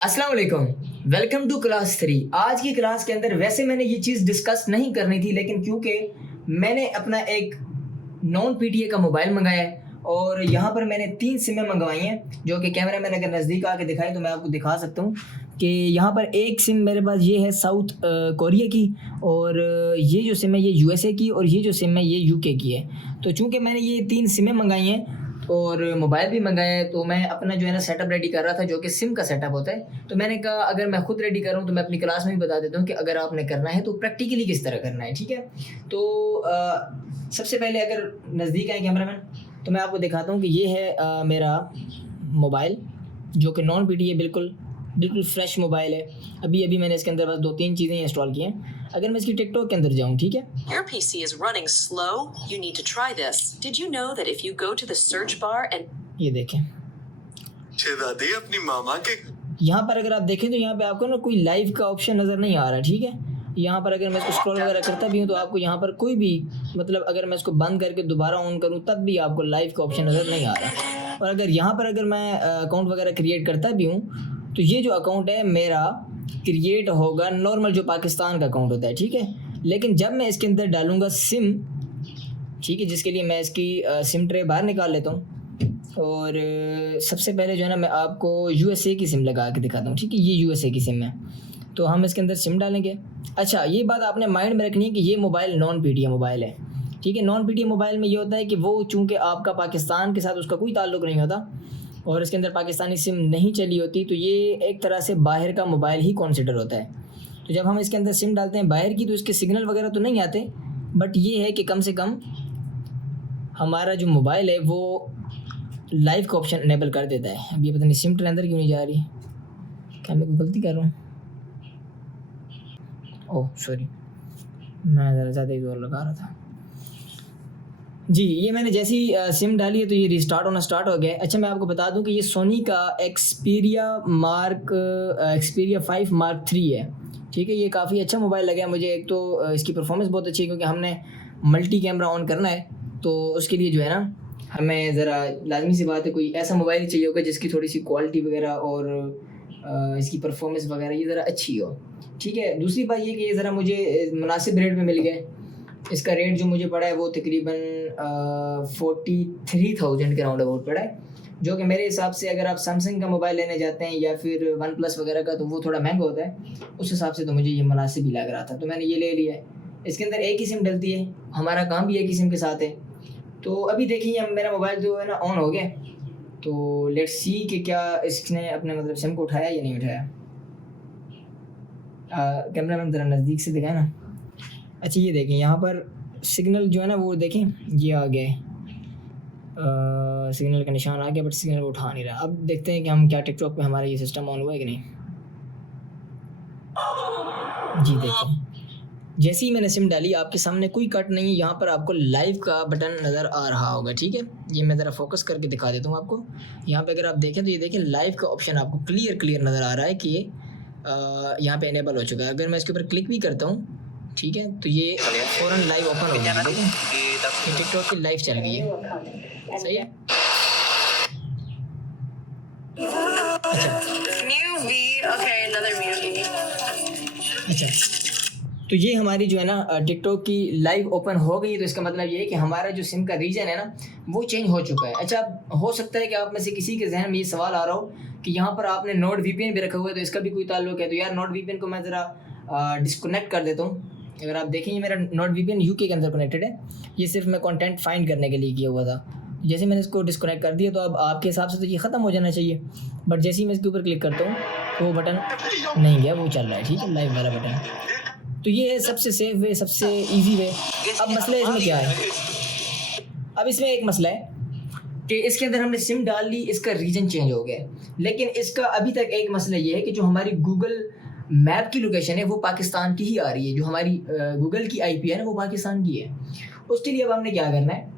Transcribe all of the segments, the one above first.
अस्सलाम वालेकुम। Welcome to class 3। आज की क्लास के अंदर वैसे मैंने ये चीज़ डिस्कस नहीं करनी थी, लेकिन क्योंकि मैंने अपना एक नॉन पीटीए का मोबाइल मंगाया है और यहाँ पर मैंने 3 सिमें मंगवाई हैं, जो कि कैमरा मैंने अगर नज़दीक आके दिखाई तो मैं आपको दिखा सकता हूँ कि यहाँ पर एक सिम मेरे पास ये है साउथ कोरिया की, और ये जो सिम है ये यूएसए की, और ये जो सिम है ये यूके की है। तो चूँकि मैंने ये 3 सिमें मंगाई हैं और मोबाइल भी मंगाया है, तो मैं अपना जो है ना सेटअप रेडी कर रहा था, जो कि सिम का सेटअप होता है। तो मैंने कहा अगर मैं खुद रेडी कर रहा हूँ तो मैं अपनी क्लास में भी बता देता हूँ कि अगर आपने करना है तो प्रैक्टिकली किस तरह करना है, ठीक है। तो सबसे पहले अगर नज़दीक आए कैमरामैन तो मैं आपको दिखाता हूँ कि ये है मेरा मोबाइल, जो कि नॉन पीटीए बिल्कुल बिल्कुल फ्रेश मोबाइल है। अभी अभी मैंने इसके अंदर बस 2-3 चीज़ें इंस्टॉल की हैं। अगर मैं इसकी टिकटॉक के अंदर जाऊँ, ठीक है। Your PC is running slow. You need to try this. Did you know that if you go to the search bar and ये देखें, दादी अपनी मामा के यहाँ पर अगर आप देखें तो यहाँ पे आपको ना कोई लाइव का ऑप्शन नज़र नहीं आ रहा, ठीक है। यहाँ पर अगर मैं इसको स्क्रॉल वगैरह करता भी हूँ तो आपको यहाँ पर कोई भी मतलब अगर मैं इसको बंद करके दोबारा ऑन करूँ तब भी आपको लाइव का ऑप्शन नज़र नहीं आ रहा। और अगर यहाँ पर अगर मैं अकाउंट वगैरह क्रिएट करता भी हूँ तो ये जो अकाउंट है मेरा क्रिएट होगा नॉर्मल जो पाकिस्तान का अकाउंट होता है, ठीक है। लेकिन जब मैं इसके अंदर डालूँगा सिम, ठीक है, जिसके लिए मैं इसकी सिम ट्रे बाहर निकाल लेता हूँ और सबसे पहले जो है ना मैं आपको यूएसए की सिम लगा के दिखाता हूँ, ठीक है। ये यूएसए की सिम है, तो हम इसके अंदर सिम डालेंगे। अच्छा, ये बात आपने माइंड में रखनी है कि ये मोबाइल नॉन पीटीए मोबाइल है, ठीक है। नॉन पीटीए मोबाइल में ये होता है कि वो चूँकि आपका पाकिस्तान के साथ उसका कोई ताल्लुक़ नहीं होता और इसके अंदर पाकिस्तानी सिम नहीं चली होती, तो ये एक तरह से बाहर का मोबाइल ही कंसिडर होता है। तो जब हम इसके अंदर सिम डालते हैं बाहर की तो इसके सिग्नल वगैरह तो नहीं आते, बट ये है कि कम से कम हमारा जो मोबाइल है वो लाइव का ऑप्शन इनेबल कर देता है। अब ये पता नहीं सिम ट्रे अंदर क्यों नहीं जा रही, क्या मैं कोई गलती कर रहा हूँ? ओह सॉरी, मैं ज़रा ज़्यादा ही जोर लगा रहा था। जी, ये मैंने जैसी सिम डाली है तो ये रिस्टार्ट होना स्टार्ट हो गया है। अच्छा, मैं आपको बता दूं कि ये सोनी का एक्सपीरिया 5 मार्क 3 है, ठीक है। ये काफ़ी अच्छा मोबाइल लगा है मुझे। एक तो इसकी परफॉर्मेंस बहुत अच्छी है क्योंकि हमने मल्टी कैमरा ऑन करना है, तो उसके लिए जो है ना हमें ज़रा लाजमी सी बात है कोई ऐसा मोबाइल ही चाहिए होगा जिसकी थोड़ी सी क्वालिटी वगैरह और इसकी परफॉर्मेंस वगैरह ये ज़रा अच्छी हो, ठीक है। दूसरी बात ये कि ये ज़रा मुझे मुनासिब रेट में मिल गए। इसका रेट जो मुझे पड़ा है वो तकरीबन 43,000 के राउंड अबाउट पड़ा है, जो कि मेरे हिसाब से अगर आप सैमसंग का मोबाइल लेने जाते हैं या फिर वन प्लस वगैरह का तो वो थोड़ा महंगा होता है। उस हिसाब से तो मुझे ये मुनासिब ही लग रहा था, तो मैंने ये ले लिया है। इसके अंदर एक ही सिम डलती है, हमारा काम भी एक ही सिम के साथ है। तो अभी देखिए अब मेरा मोबाइल जो है ना ऑन हो गया, तो लेट्स सी कि क्या इसने अपने मतलब सिम को उठाया या नहीं उठाया। कैमरा मैन ज़रा नज़दीक से दिखाए ना। अच्छा, ये देखें यहाँ पर सिग्नल जो है ना वो देखें ये आ गया, सिग्नल का निशान आ गया, बट सिग्नल उठा नहीं रहा। अब देखते हैं कि हम क्या टिकटॉक पे हमारा ये सिस्टम ऑन हुआ है कि नहीं। जी देखें, जैसे ही मैंने सिम डाली आपके सामने कोई कट नहीं है, यहाँ पर आपको लाइव का बटन नज़र आ रहा होगा, ठीक है। ये मैं ज़रा फोकस करके दिखा देता हूँ आपको। यहाँ पे अगर आप देखें तो ये देखें लाइव का ऑप्शन आपको क्लियर नज़र आ रहा है कि ये यहाँ पे इनेबल हो चुका है। अगर मैं इसके ऊपर क्लिक भी करता हूँ, ठीक है, तो ये फ़ौरन लाइव ओपन हो गया, ठीक है। टिकटॉक की लाइव चल गई है, सही है। अच्छा, तो ये हमारी जो है ना टिकटॉक की लाइव ओपन हो गई, तो इसका मतलब ये है कि हमारा जो सिम का रीजन है ना वो चेंज हो चुका है। अच्छा, हो सकता है कि आप में से किसी के जहन में ये सवाल आ रहा हो कि यहाँ पर आपने नोट वीपीएन भी रखा हुआ है, तो इसका भी कोई ताल्लुक है। तो यार नोट वीपीएन को मैं ज़रा डिस्कनेक्ट कर देता हूँ। अगर आप देखें ये मेरा नोट वीपीएन यूके के अंदर कनेक्टेड है, ये सिर्फ मैं कंटेंट फाइंड करने के लिए किया हुआ था। जैसे मैंने इसको डिस्कनेक्ट कर दिया तो अब आपके हिसाब से तो ये ख़त्म हो जाना चाहिए, बट जैसे ही मैं इसके ऊपर क्लिक करता हूँ तो वो बटन नहीं गया, वो चल रहा है, ठीक है, लाइव वाला बटन। तो ये है सबसे सेफ वे, सबसे ईजी वे। अब मसला इसमें क्या है, अब इसमें एक मसला है कि इसके अंदर हमने सिम डाल ली, इसका रीजन चेंज हो गया, लेकिन इसका अभी तक एक मसला ये है कि जो हमारी गूगल मैप की लोकेशन है वो पाकिस्तान की ही आ रही है। जो हमारी गूगल की आईपी है ना वो पाकिस्तान की है। उसके लिए अब हमने क्या करना है,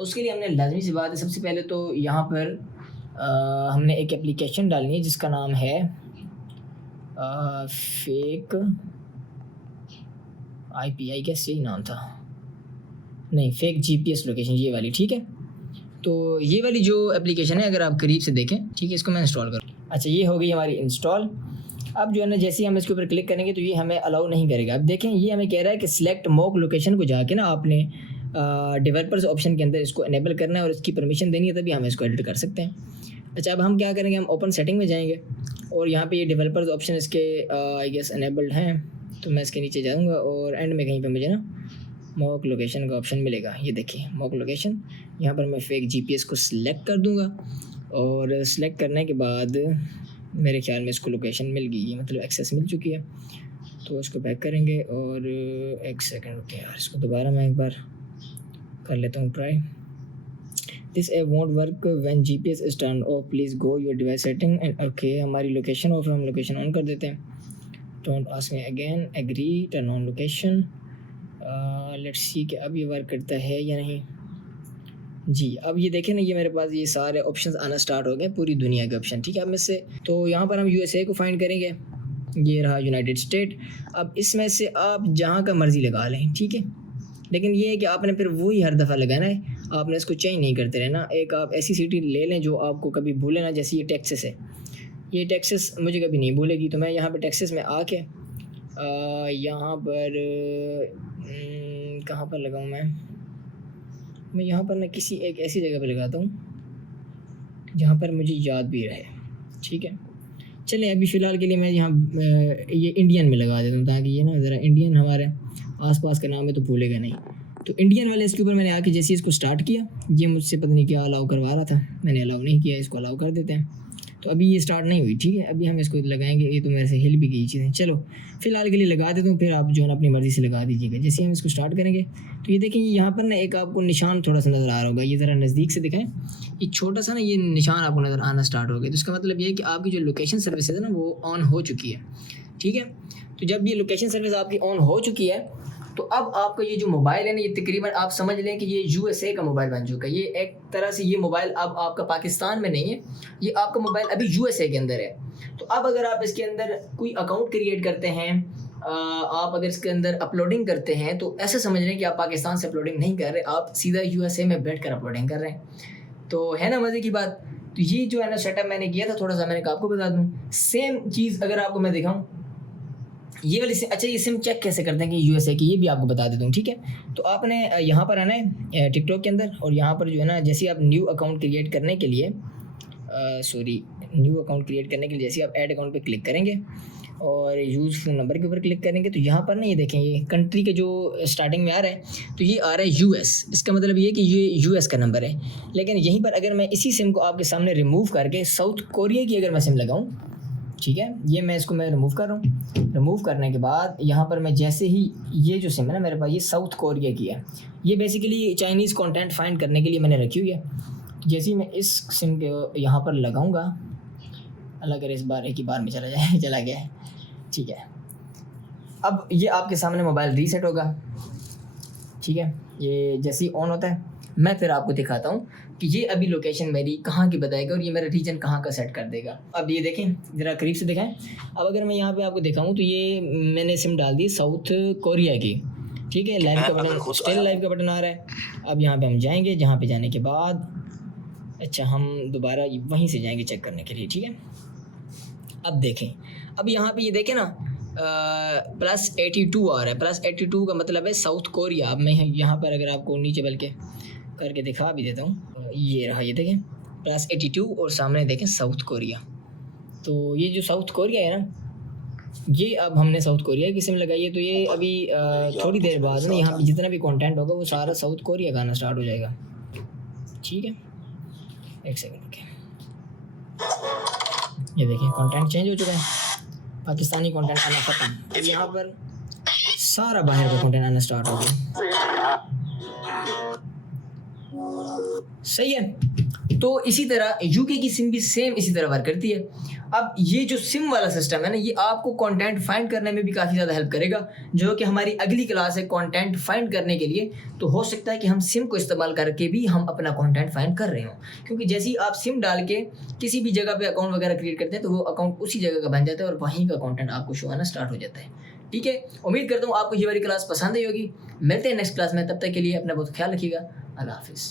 उसके लिए हमने लाजमी सी बात है सबसे पहले तो यहाँ पर हमने एक एप्लीकेशन डालनी है जिसका नाम है फेक आईपीआई, क्या सही नाम था, नहीं फेक जीपीएस लोकेशन, ये वाली, ठीक है। तो ये वाली जो एप्लीकेशन है अगर आप करीब से देखें, ठीक है, इसको मैं इंस्टॉल करूँ। अच्छा, ये हो गई हमारी इंस्टॉल। अब जो है ना जैसे ही हम इसके ऊपर क्लिक करेंगे तो ये हमें अलाउ नहीं करेगा। अब देखें ये हमें कह रहा है कि सिलेक्ट मॉक लोकेशन को जाके ना आपने डेवलपर्स ऑप्शन के अंदर इसको इनेबल करना है और इसकी परमिशन देनी है, तभी हम इसको एडिट कर सकते हैं। अच्छा, अब हम क्या करेंगे, हम ओपन सेटिंग में जाएंगे और यहाँ पे ये डेवलपर्स ऑप्शन इसके आई गेस इनेबल्ड हैं, तो मैं इसके नीचे जाऊँगा और एंड में कहीं पे मुझे ना मॉक लोकेशन का ऑप्शन मिलेगा। ये देखिए मॉक लोकेशन, यहाँ पर मैं फेक GPS को सिलेक्ट कर दूँगा और सिलेक्ट करने के बाद मेरे ख्याल में इसको लोकेशन मिल गई है, मतलब एक्सेस मिल चुकी है। तो इसको बैक करेंगे और एक सेकंड रुकिए यार, इसको दोबारा मैं एक बार कर लेता हूँ try. This app won't work when GPS is turn off, please go your device setting and okay. हमारी लोकेशन ऑफ है, हम लोकेशन ऑन कर देते हैं। Don't ask me again, agree, turn on location. Let's see कि अब ये work करता है या नहीं। जी, अब ये देखें ना, ये मेरे पास ये सारे ऑप्शंस आना स्टार्ट हो गए, पूरी दुनिया के ऑप्शन, ठीक है। अब में से तो यहाँ पर हम USA को फाइंड करेंगे, ये रहा यूनाइटेड स्टेट। अब इसमें से आप जहाँ का मर्ज़ी लगा लें, ठीक है, लेकिन ये है कि आपने फिर वही हर दफ़ा लगाना है, आपने इसको चेंज नहीं करते रहना। एक आप ऐसी सिटी ले लें जो आपको कभी भूले ना, जैसे ये टेक्सास है, ये टेक्सास मुझे कभी नहीं भूलेगी। तो मैं यहाँ पर टेक्सास में आके यहाँ पर कहाँ पर लगाऊँ मैं यहाँ पर ना किसी एक ऐसी जगह पर लगाता हूँ जहाँ पर मुझे याद भी रहे, ठीक है। चलें, अभी फ़िलहाल के लिए मैं यहाँ ये इंडियन में लगा देता हूँ, ताकि ये ना ज़रा इंडियन हमारे आसपास का नाम है तो भूलेगा नहीं। तो इंडियन वाले इसके ऊपर मैंने आके जैसे इसको स्टार्ट किया, ये मुझसे पता नहीं क्या अलाउ करवा रहा था, मैंने अलाउ नहीं किया, इसको अलाउ कर देते हैं। तो अभी ये स्टार्ट नहीं हुई, ठीक है। अभी हम इसको लगाएंगे, ये तो मेरे से हिल भी गई चीज़ें। चलो फ़िलहाल के लिए लगा देता हूँ, फिर आप जो है ना अपनी मर्ज़ी से लगा दीजिएगा। जैसे हम इसको स्टार्ट करेंगे तो ये देखें, यहाँ पर ना एक आपको निशान थोड़ा सा नज़र आ रहा होगा, ये ज़रा नज़दीक से दिखाएं, ये छोटा सा ना ये निशान आपको नज़र आना स्टार्ट हो गया। तो इसका मतलब ये है कि आपकी जो लोकेशन सर्विस है ना वो ऑन हो चुकी है, ठीक है। तो जब ये लोकेशन सर्विस आपकी ऑन हो चुकी है तो अब आपका ये जो मोबाइल है ना, ये तकरीबन आप समझ लें कि ये USA का मोबाइल बन चुका है। ये एक तरह से ये मोबाइल अब आपका पाकिस्तान में नहीं है, ये आपका मोबाइल अभी USA के अंदर है। तो अब अगर आप इसके अंदर कोई अकाउंट क्रिएट करते हैं, आप अगर इसके अंदर अपलोडिंग करते हैं, तो ऐसे समझ लें कि आप पाकिस्तान से अपलोडिंग नहीं कर रहे, आप सीधा USA में बैठ कर अपलोडिंग कर रहे हैं। तो है ना मज़े की बात। तो ये जो है ना सेटअप मैंने किया था, थोड़ा सा मैंने आपको बता दूँ। सेम चीज़ अगर आपको मैं दिखाऊँ, ये वाली सिम, अच्छा ये सिम चेक कैसे करते हैं कि USA की, ये भी आपको बता देता हूँ, ठीक है। तो आपने यहाँ पर आना है टिकटॉक के अंदर, और यहाँ पर जो है ना जैसे आप न्यू अकाउंट क्रिएट करने के लिए जैसे आप ऐड अकाउंट पे क्लिक करेंगे और यूज़ फ़ोन नंबर के ऊपर क्लिक करेंगे, तो यहाँ पर ना ये देखें, ये कंट्री के जो स्टार्टिंग में आ रहा है, तो ये आ रहा है US। इसका मतलब ये कि ये US का नंबर है। लेकिन यहीं पर अगर मैं इसी सिम को आपके सामने रिमूव करके साउथ कोरिया की अगर मैं सिम लगाऊँ, ठीक है, ये मैं इसको मैं रिमूव कर रहा हूँ। रिमूव करने के बाद यहाँ पर मैं जैसे ही, ये जो सिम है ना मेरे पास, ये साउथ कोरिया की है, ये बेसिकली चाइनीज़ कंटेंट फाइंड करने के लिए मैंने रखी हुई है। जैसे ही मैं इस सिम के यहाँ पर लगाऊंगा, अल्लाह करे इस बार एक ही बार में चला गया है, ठीक है। अब ये आपके सामने मोबाइल रीसेट होगा, ठीक है। ये जैसे ही ऑन होता है, मैं फिर आपको दिखाता हूँ कि ये अभी लोकेशन मेरी कहाँ की बताएगा और ये मेरा रीजन कहाँ का सेट कर देगा। अब ये देखें, ज़रा करीब से दिखाएं। अब अगर मैं यहाँ पे आपको दिखाऊँ तो ये मैंने सिम डाल दी साउथ कोरिया की, ठीक है। लाइव का बटन, स्टिल लाइव का बटन आ रहा है। अब यहाँ पे हम जाएंगे, जहाँ पे जाने के बाद अच्छा हम दोबारा वहीं से जाएंगे चेक करने के लिए, ठीक है। अब देखें, अब यहाँ पे ये देखें ना +82 आ रहा है। +82 का मतलब है साउथ कोरिया। अब मैं यहाँ पर अगर आपको नीचे बल्कि करके दिखा भी देता हूँ, ये रहा, ये देखें +82 और सामने देखें साउथ कोरिया। तो ये जो साउथ कोरिया है ना, ये अब हमने साउथ कोरिया की सिम लगाई है, तो ये अभी थोड़ी देर बाद ना यहाँ पे जितना भी कंटेंट होगा वो सारा साउथ कोरिया का आना स्टार्ट हो जाएगा, ठीक है। एक सेकंड रुकिए, ये देखिए कंटेंट चेंज हो चुका है, पाकिस्तानी कंटेंट आना खत्म। तो यहाँ पर सारा बाहर का कंटेंट आना स्टार्ट हो गया, सही है। तो इसी तरह यूके की सिम भी सेम इसी तरह वर्क करती है। अब ये जो सिम वाला सिस्टम है ना, ये आपको कंटेंट फाइंड करने में भी काफ़ी ज़्यादा हेल्प करेगा, जो कि हमारी अगली क्लास है कंटेंट फाइंड करने के लिए। तो हो सकता है कि हम सिम को इस्तेमाल करके भी हम अपना कंटेंट फाइंड कर रहे हों, क्योंकि जैसे ही आप सिम डाल के किसी भी जगह पे अकाउंट वगैरह क्रिएट करते हैं तो वो अकाउंट उसी जगह का बन जाता है और वहीं का कंटेंट आपको शो आना स्टार्ट हो जाता है, ठीक है। उम्मीद करता हूँ आपको ये वाली क्लास पसंद आई होगी। मिलते हैं नेक्स्ट क्लास में, तब तक के लिए अपना बहुत ख्याल रखिएगा। अल्लाह हाफिज़।